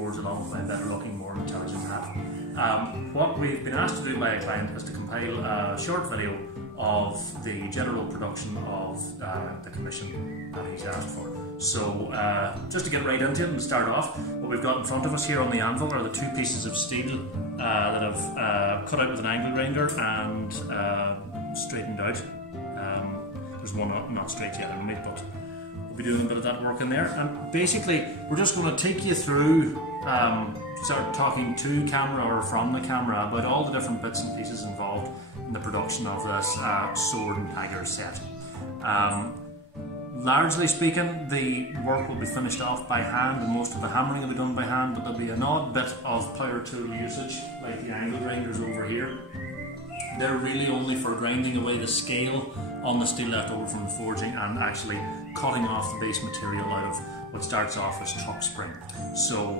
forge along with my better looking, more intelligent hat. What we've been asked to do by a client is to compile a short video of the general production of the commission that he's asked for. So just to get right into it and start off, what we've got in front of us here on the anvil are the two pieces of steel that I've cut out with an angle grinder and straightened out. There's one not straight yet, but we'll be doing a bit of that work in there. And basically, we're just going to take you through, start talking to camera or from the camera about all the different bits and pieces involved in the production of this sword and dagger set. Largely speaking, the work will be finished off by hand, and most of the hammering will be done by hand, but there'll be an odd bit of power tool usage, like the angle grinders over here. They're really only for grinding away the scale on the steel left over from the forging and actually cutting off the base material out of what starts off as truck spring. So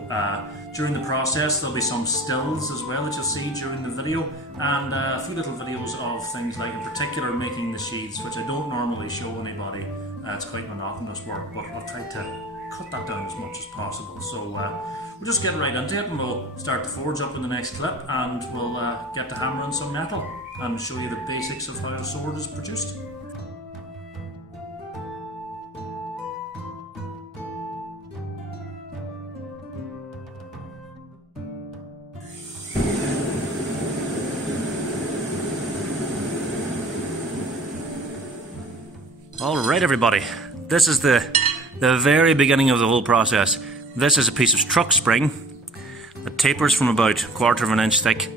during the process there'll be some stills as well that you'll see during the video, and a few little videos of things like in particular making the sheaths, which I don't normally show anybody. It's quite monotonous work, but I've tried to cut that down as much as possible. So we'll just get right into it, and we'll start the forge up in the next clip, and we'll get to hammering some metal and show you the basics of how a sword is produced. Alright everybody, this is the very beginning of the whole process. This is a piece of truck spring that tapers from about 1/4 of an inch thick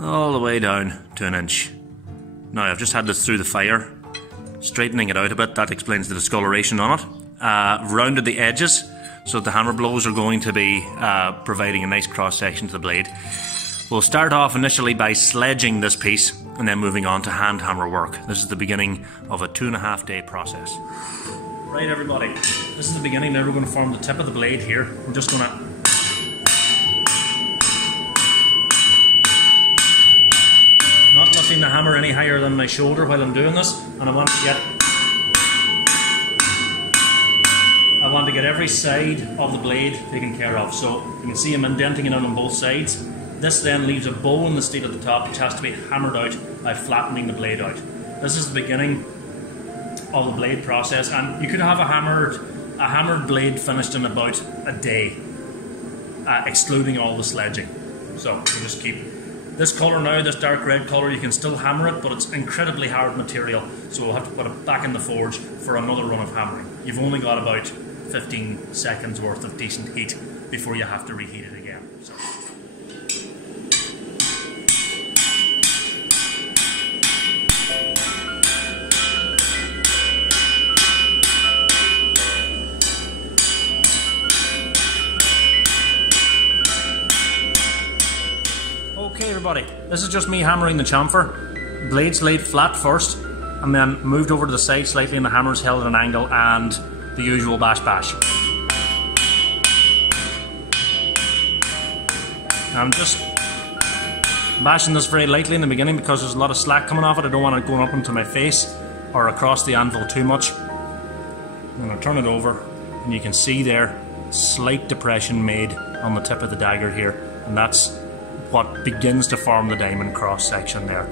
all the way down to an inch. Now I've just had this through the fire, straightening it out a bit. That explains the discoloration on it. Rounded the edges so that the hammer blows are going to be providing a nice cross section to the blade. We'll start off initially by sledging this piece and then moving on to hand hammer work. This is the beginning of a 2.5 day process. Right everybody, this is the beginning. Now we're going to form the tip of the blade here. I'm just going to not lifting the hammer any higher than my shoulder while I'm doing this, and I want to get every side of the blade taken care of. So you can see I'm indenting it on both sides. This then leaves a bowl in the steel at the top, which has to be hammered out by flattening the blade out. This is the beginning of the blade process, and you could have a hammered blade finished in about a day, excluding all the sledging. So you just keep this colour now, this dark red colour. You can still hammer it, but it's incredibly hard material, so we'll have to put it back in the forge for another run of hammering. You've only got about 15 seconds worth of decent heat before you have to reheat it again. So. Okay everybody, this is just me hammering the chamfer. Blade's laid flat first and then moved over to the side slightly, and the hammer's held at an angle, and the usual bash bash. I'm just bashing this very lightly in the beginning because there's a lot of slack coming off it. I don't want it going up into my face or across the anvil too much. I'm going to turn it over, and you can see there slight depression made on the tip of the dagger here, and that's what begins to form the diamond cross section there.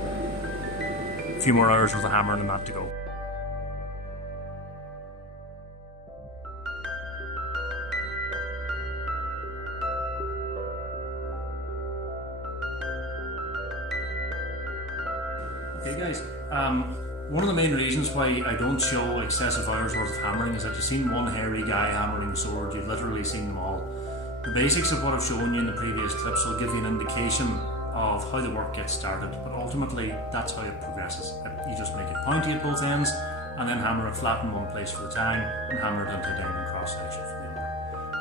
A few more hours with the hammer and that to go. Okay guys, one of the main reasons why I don't show excessive hours worth of hammering is that you've seen one hairy guy hammering a sword. You've literally seen them all. The basics of what I've shown you in the previous clips will give you an indication of how the work gets started, but ultimately that's how it progresses. You just make it pointy at both ends and then hammer it flat in one place for the time and hammer it into a diamond cross section for the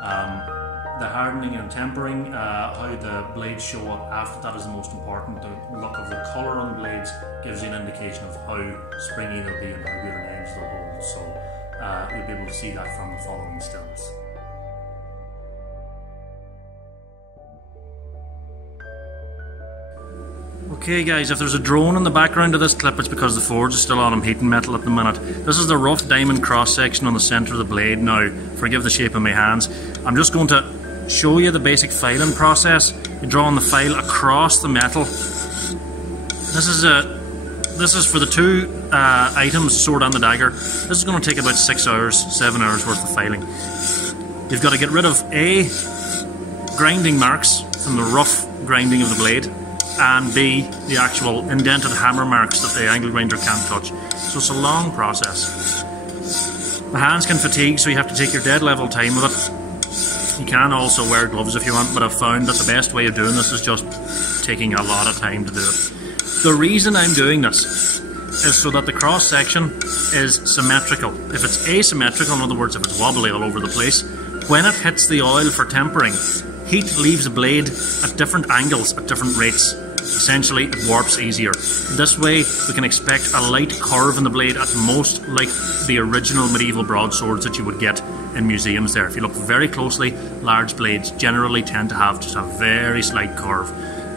other. The hardening and tempering, how the blades show up after that is the most important. The look of the colour on the blades gives you an indication of how springy they'll be and how good an edge they'll hold. So you'll be able to see that from the following stills. Okay guys, if there's a drone in the background of this clip, it's because the forge is still on. I'm heating metal at the minute. This is the rough diamond cross section on the centre of the blade. Now, forgive the shape of my hands. I'm just going to show you the basic filing process. You're drawing the file across the metal. This is for the two items, sword and the dagger. This is going to take about 6 hours, 7 hours worth of filing. You've got to get rid of A, grinding marks from the rough grinding of the blade, and B, the actual indented hammer marks that the angle grinder can't touch. So it's a long process. The hands can fatigue, so you have to take your dead level time with it. You can also wear gloves if you want, but I've found that the best way of doing this is just taking a lot of time to do it. The reason I'm doing this is so that the cross section is symmetrical. If it's asymmetrical, in other words, if it's wobbly all over the place, when it hits the oil for tempering, heat leaves the blade at different angles at different rates. Essentially, it warps easier. This way, we can expect a light curve in the blade at most, like the original medieval broadswords that you would get in museums there. If you look very closely, large blades generally tend to have just a very slight curve.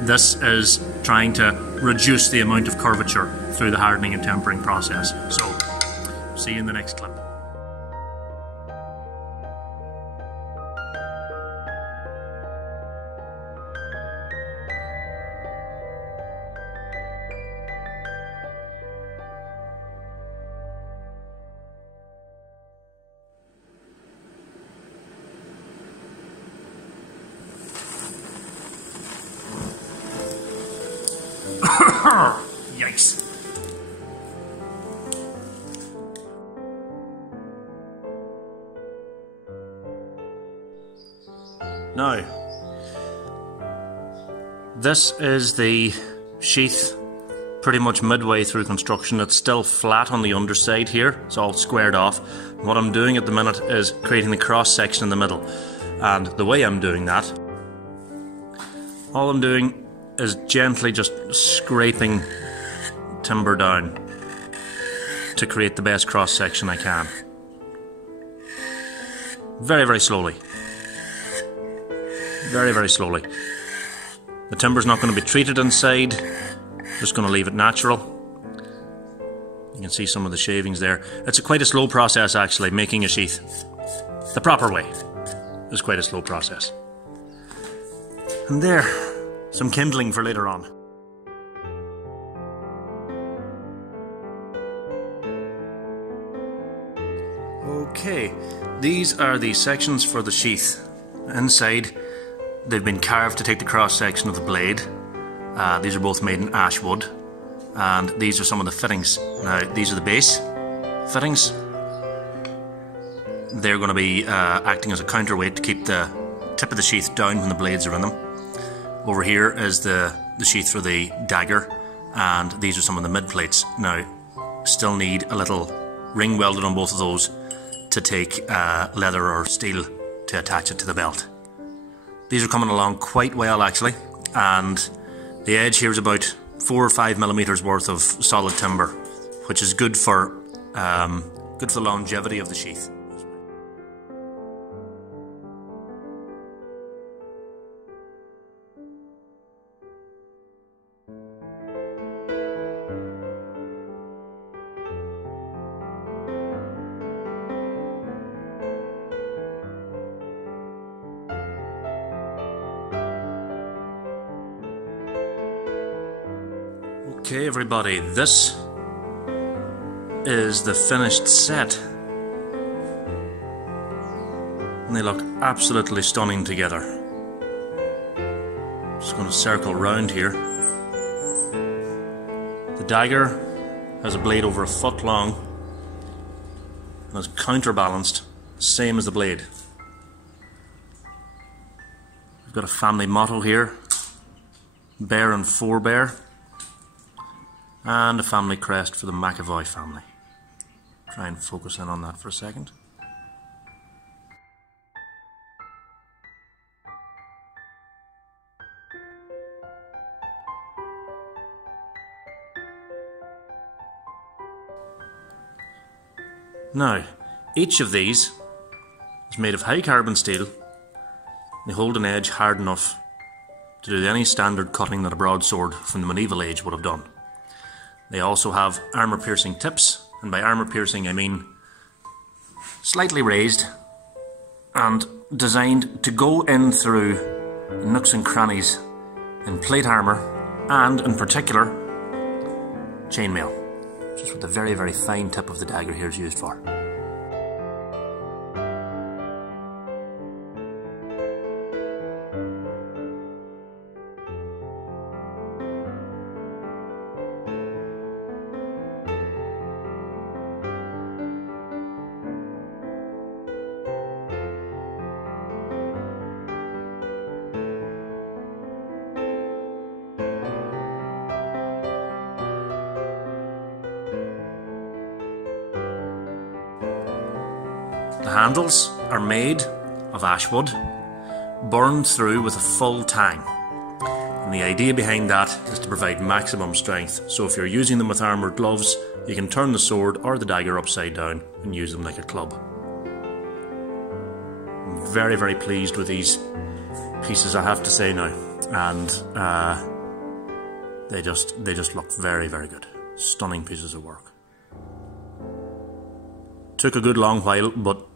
This is trying to reduce the amount of curvature through the hardening and tempering process. So, see you in the next clip. Yikes. Now, this is the sheath pretty much midway through construction. It's still flat on the underside here, it's all squared off. What I'm doing at the minute is creating the cross section in the middle, and the way I'm doing that, all I'm doing is gently just scraping timber down to create the best cross section I can. Very, very slowly. Very, very slowly. The timber's not going to be treated inside, just going to leave it natural. You can see some of the shavings there. It's quite a slow process actually, making a sheath. The proper way is quite a slow process. And there, some kindling for later on. Okay, these are the sections for the sheath. Inside, they've been carved to take the cross section of the blade. These are both made in ash wood, and these are some of the fittings. Now, these are the base fittings. They're going to be acting as a counterweight to keep the tip of the sheath down when the blades are in them. Over here is the sheath for the dagger, and these are some of the mid plates. Now, still need a little ring welded on both of those to take leather or steel to attach it to the belt. These are coming along quite well actually, and the edge here is about 4 or 5 millimeters worth of solid timber, which is good for the longevity of the sheath. Okay everybody, this is the finished set. And they look absolutely stunning together. Just going to circle round here. The dagger has a blade over 1 foot long and is counterbalanced, same as the blade. We've got a family motto here, bear and forebear, and a family crest for the McAvoy family. Try and focus in on that for a second. Now, each of these is made of high carbon steel. They hold an edge hard enough to do any standard cutting that a broadsword from the medieval age would have done. They also have armour-piercing tips, and by armour-piercing I mean slightly raised and designed to go in through nooks and crannies in plate armour and, in particular, chainmail, which is what the very, very fine tip of the dagger here is used for. The handles are made of ash wood, burned through with a full tang. And the idea behind that is to provide maximum strength. So if you're using them with armoured gloves, you can turn the sword or the dagger upside down and use them like a club. I'm very, very pleased with these pieces, I have to say now. And they just look very, very good. Stunning pieces of work. Took a good long while, but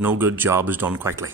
no good job is done quickly.